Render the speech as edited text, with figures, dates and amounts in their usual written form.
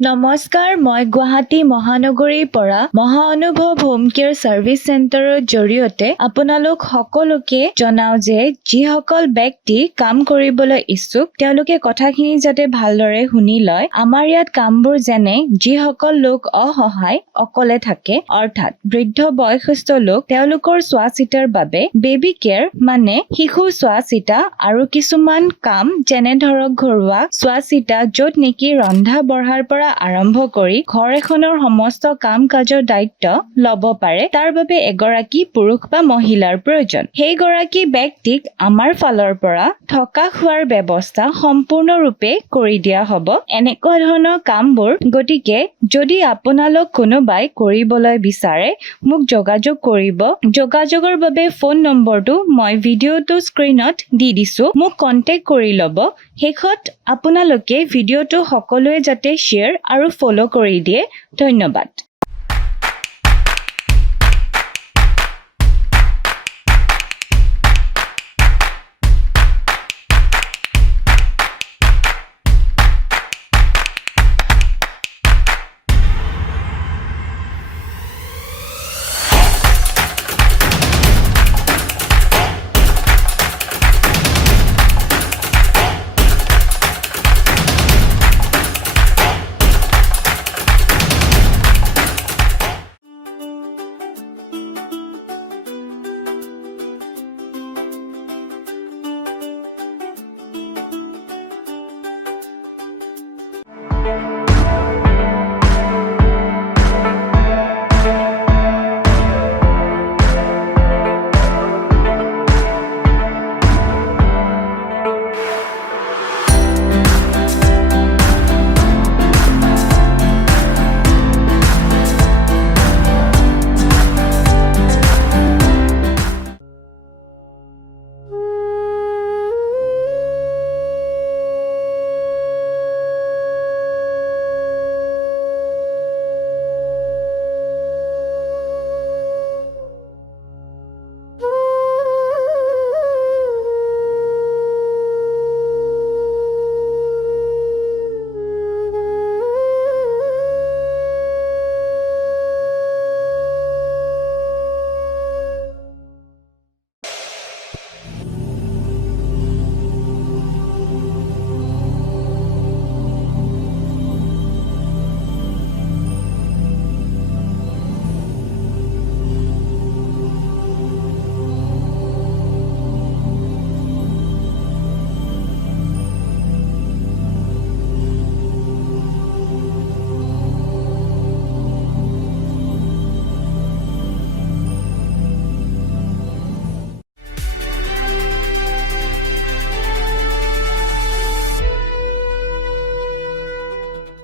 নমস্কাৰ, মই গুৱাহাটী মহানগৰীৰ পৰা মহানুভৱ হোম কেয়াৰ চাৰ্ভিচ চেণ্টাৰৰ জৰিয়তে আপোনালোক সকলোকে জনাও যে যিসকল ব্যক্তি কাম কৰিবলৈ ইচ্ছুক তেওঁলোকে কথাখিনি যাতে ভালদৰে শুনি লয়। আমাৰ ইয়াত কামবোৰ যেনে যিসকল লোক অসহায় অকলে থাকে অৰ্থাৎ বৃদ্ধ বয়সস্থ লোক তেওঁলোকৰ চোৱা চিতাৰ বাবে বেবী কেয়াৰ মানে শিশু চোৱা চিতা আৰু কিছুমান কাম যেনে ধৰক ঘৰুৱা চোৱা চিতা য'ত নেকি ৰন্ধা বঢ়াৰ পৰা আৰম্ভ কৰি ঘৰ এখনৰ সমস্ত কাম কাজৰ দায়িত্ব ল'ব পাৰে তাৰ বাবে এগৰাকী পুৰুষ বা মহিলাৰ প্ৰয়োজন। সেইগৰাকী ব্যক্তিক আমাৰ ফালৰ পৰা থকা খোৱাৰ ব্যৱস্থা সম্পূৰ্ণৰূপে কৰি দিয়া হ'ব। এনেকুৱা ধৰণৰ কামবোৰ গতিকে যদি আপোনালোক কোনোবাই কৰিবলৈ বিচাৰে মোক যোগাযোগ কৰিব। যোগাযোগৰ বাবে ফোন নম্বৰটো মই ভিডিঅ'টো স্ক্ৰীনত দি দিছো। মোক কন্টেক্ট কৰি ল'ব। শেষত আপোনালোকে ভিডিঅ'টো সকলোৱে যাতে শ্বেয়াৰ আৰু ফলো কৰি দিয়ে। ধন্যবাদ।